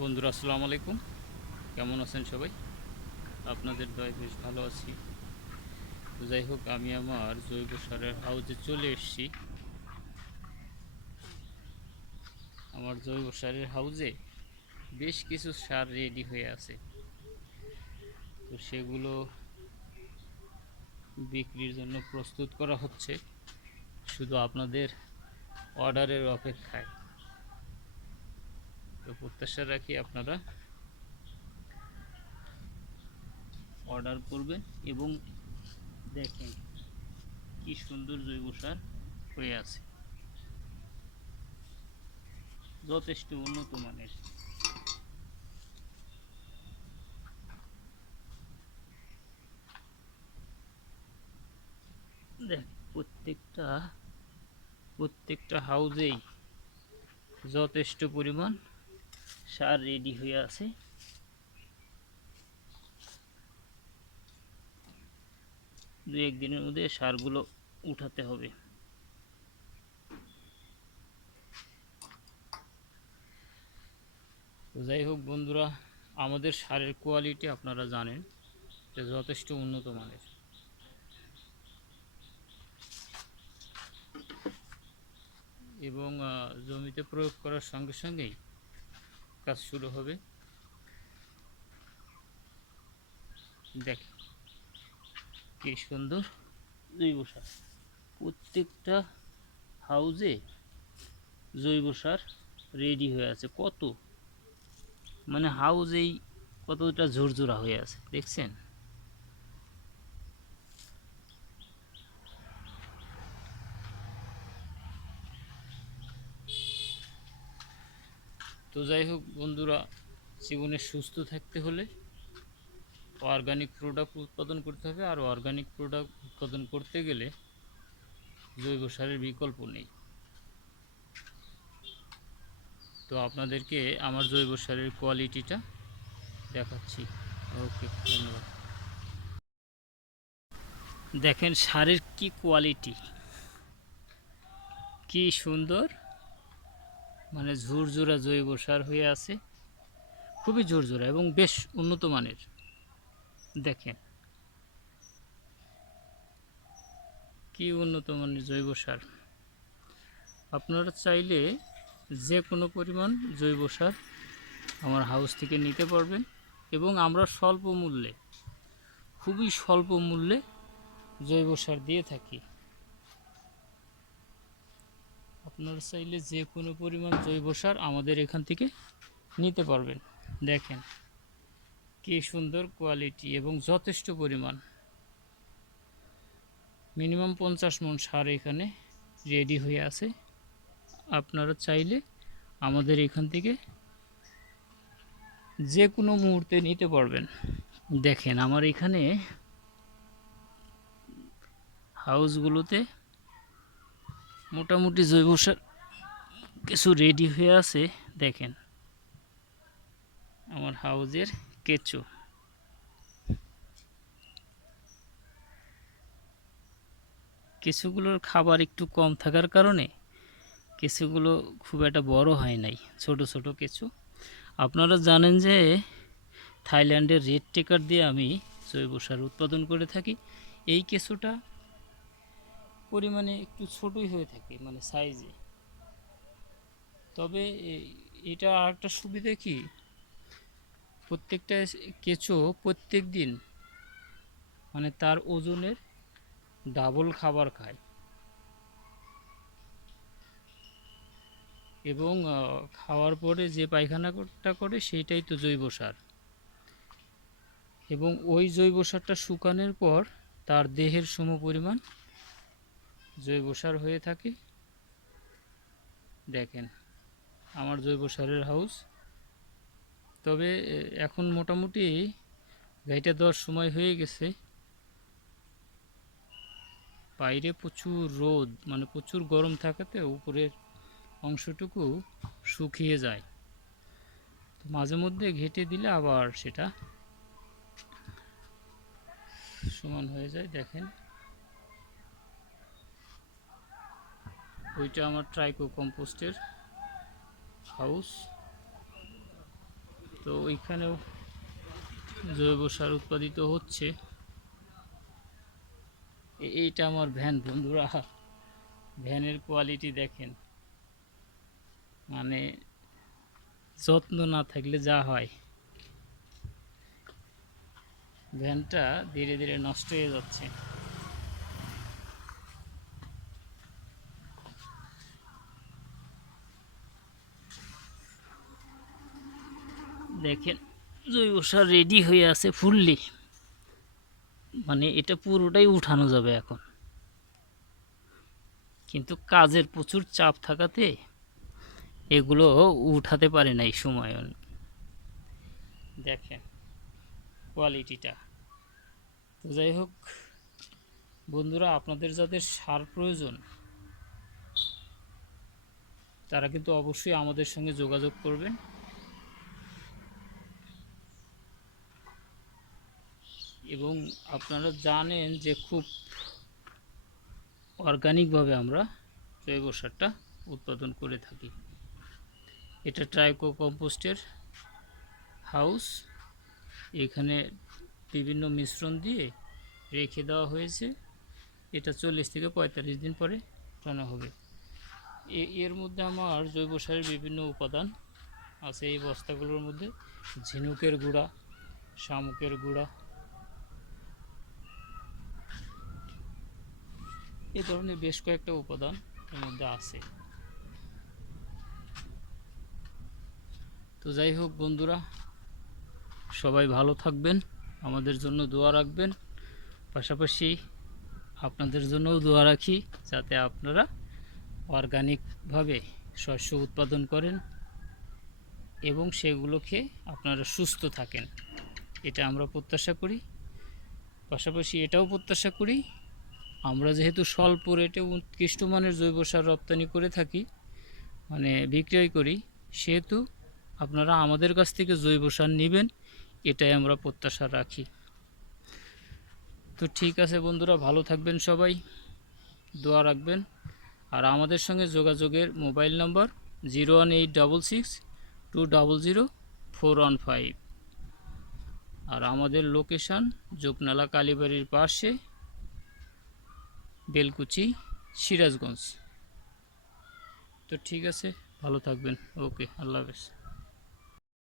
বন্ধুরা আসসালামু আলাইকুম। কেমন আছেন সবাই? আপনাদের দয়ায় বেশ ভালো আছি। তো যাই হোক, আমি আমার জৈব সারের হাউজে চলে এসেছি। আমার জৈব সারের হাউজে বেশ কিছু সার রেডি হয়ে আছে। তো সেগুলো বিক্রির জন্য প্রস্তুত করা হচ্ছে, শুধু আপনাদের অর্ডারের অপেক্ষায়। তো প্রত্যাশা রাখি আপনারা অর্ডার করবেন এবং দেখেন কি সুন্দর জৈব সার হয়ে আছে, যথেষ্ট উন্নত মানের। দেখ, প্রত্যেকটা হাউজেই যথেষ্ট পরিমাণ সার রেডি হয়ে আছে। দু একদিনের মধ্যে সারগুলো উঠাতে হবে। তো যাই হোক বন্ধুরা, আমাদের সারের কোয়ালিটি আপনারা জানেন যে যথেষ্ট উন্নত মানের, এবং জমিতে প্রয়োগ করার সঙ্গে সঙ্গেই কাজ শুরু হবে। দেখ কি সুন্দর জৈব সার, প্রত্যেকটা হাউজে জৈব সার রেডি হয়ে আছে। কত মানে হাউজেই কতটা ঝুরঝুরা হয়ে আছে দেখছেন। তো যাই হোক বন্ধুরা, জীবনে সুস্থ থাকতে হলে অর্গানিক প্রোডাক্ট উৎপাদন করতে হবে, আর অর্গানিক প্রোডাক্ট উৎপাদন করতে গেলে জৈব সারের বিকল্প নেই। তো আপনাদেরকে আমার জৈব সারের কোয়ালিটিটা দেখাচ্ছি। ওকে, ধন্যবাদ। দেখেন সারের কি কোয়ালিটি, কি সুন্দর, মানে ঝুরঝুরা জৈব সার হয়ে আছে, খুবই ঝুরঝুরা এবং বেশ উন্নত মানের। দেখেন কি উন্নত মানের জৈব সার। আপনারা চাইলে যে কোনো পরিমাণ জৈব সার আমার হাউস থেকে নিতে পারবেন, এবং আমরা স্বল্প মূল্যে, খুবই স্বল্প মূল্যে জৈব সার দিয়ে থাকি। আপনারা চাইলে যে কোনো পরিমাণ জৈব সার আমাদের এখান থেকে নিতে পারবেন। দেখেন কি সুন্দর কোয়ালিটি এবং যথেষ্ট পরিমাণ, মিনিমাম 50 মণ সার এখানে রেডি হয়ে আছে। আপনারা চাইলে আমাদের এখান থেকে যে কোনো মুহূর্তে নিতে পারবেন। দেখেন আমার এখানে হাউসগুলোতে মোটামুটি জৈব সার কিছু রেডি হয়ে আছে। দেখেন আমার হাউজের কেঁচো, কিছুগুলোর খাবার একটু কম থাকার কারণে কিছুগুলো খুব একটা বড় হয় নাই, ছোট ছোট কিছু। আপনারা জানেন যে থাইল্যান্ডের রেড টেকার দিয়ে আমি জৈব সার উৎপাদন করে থাকি। এই কেঁচোটা পরিমাণে একটু ছোটই হয়ে থাকে, মানে সাইজে। তবে এটা আরেকটা সুবিধা কি, প্রত্যেকটা কেঁচো প্রত্যেক দিন মানে তার ওজনের ডাবল খাবার খায়, এবং খাওয়ার পরে যে পায়খানাটা করে সেইটাই তো জৈব সার, এবং ওই জৈব সারটা শুকানোর পর তার দেহের সমপরিমাণ জৈব সার হয়ে থাকে। দেখেন আমার জৈব সারের হাউস। তবে এখন মোটামুটি গাড়িটা দেওয়ার সময় হয়ে গেছে। বাইরে প্রচুর রোদ, মানে প্রচুর গরম থাকাতে উপরের অংশটুকু শুকিয়ে যায়। তো মাঝে মধ্যে ঘেটে দিলে আবার সেটা সমান হয়ে যায়। দেখেন ওইটা আমার ট্রাইকো কম্পোস্টের হাউস। তো ওইখানেও জৈব সার উৎপাদিত হচ্ছে। এইটা আমার ভ্যান বন্ধুরা, ভ্যানের কোয়ালিটি দেখেন, মানে যত্ন না থাকলে যা হয়। ভ্যানটা ধীরে ধীরে নষ্ট হয়ে যাচ্ছে। দেখেন জৈব সার রেডি হয়ে আছে ফুললি, মানে এটা পুরোটাই উঠানো যাবে এখন, কিন্তু কাজের প্রচুর চাপ থাকাতে এগুলো উঠাতে পারে না এই সময়। দেখেন কোয়ালিটিটা। তো যাই হোক বন্ধুরা, আপনাদের যাদের সার প্রয়োজন তারা কিন্তু অবশ্যই আমাদের সঙ্গে যোগাযোগ করবেন। এবং আপনারা জানেন যে খুব অর্গানিকভাবে আমরা জৈব সারটা উৎপাদন করে থাকি। এটা ট্রাইকো কম্পোস্টের হাউস, এখানে বিভিন্ন মিশ্রণ দিয়ে রেখে দেওয়া হয়েছে। এটা 40 থেকে 45 দিন পরে উঠানো হবে। এর মধ্যে আমার জৈব সারের বিভিন্ন উপাদান আছে। এই বস্তাগুলোর মধ্যে ঝিনুকের গুঁড়া, শামুকের গুঁড়া, এ ধরনের বেশ কয়েকটা উপাদান এর মধ্যে আছে। তো যাই হোক বন্ধুরা, সবাই ভালো থাকবেন, আমাদের জন্য দোয়া রাখবেন। পাশাপাশি আপনাদের জন্যও দোয়া রাখি যাতে আপনারা অর্গানিকভাবে শস্য উৎপাদন করেন এবং সেগুলো খেয়ে আপনারা সুস্থ থাকেন, এটা আমরা প্রত্যাশা করি। পাশাপাশি এটাও প্রত্যাশা করি আমরা যেহেতু স্বল্প রেটে উৎকৃষ্ট মানের জৈব সার রপ্তানি করে থাকি, মানে বিক্রয় করি, সেহেতু আপনারা আমাদের কাছ থেকে জৈব সার নেবেন, এটাই আমরা প্রত্যাশা রাখি। তো ঠিক আছে বন্ধুরা, ভালো থাকবেন সবাই, দোয়া রাখবেন। আর আমাদের সঙ্গে যোগাযোগের মোবাইল নম্বর 01866200415। আর আমাদের লোকেশান যোগনালা কালীবাড়ির পাশে, বেলকুচি, সিরাজগঞ্জ। তো ঠিক আছে, ভালো থাকবেন। ওকে, আল্লাহ হাফেজ।